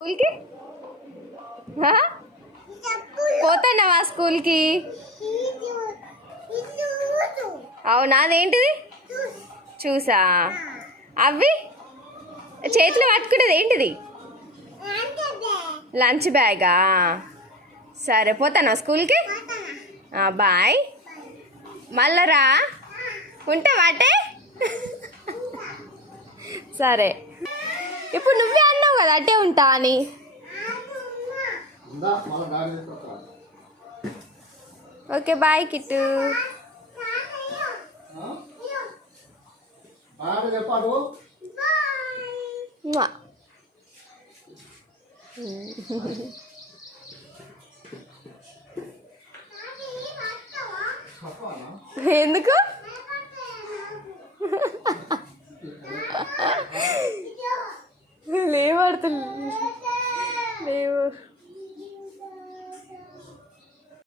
స్కూల్కి పోతున్నావా స్కూల్కి? అవునా, అదేంటిది చూసా? అవి చేతిలో పట్టుకునేది ఏంటిది? లంచ్ బ్యాగా? సరే పోతానా స్కూల్కి? బాయ్, మళ్ళా రా. ఉంటావాటే? సరే. ఇప్పుడు నువ్వే అన్నావు కదా అట్టే ఉంటా అని. Okay bye Kittu. ఎందుకు? లేవడుతుంది.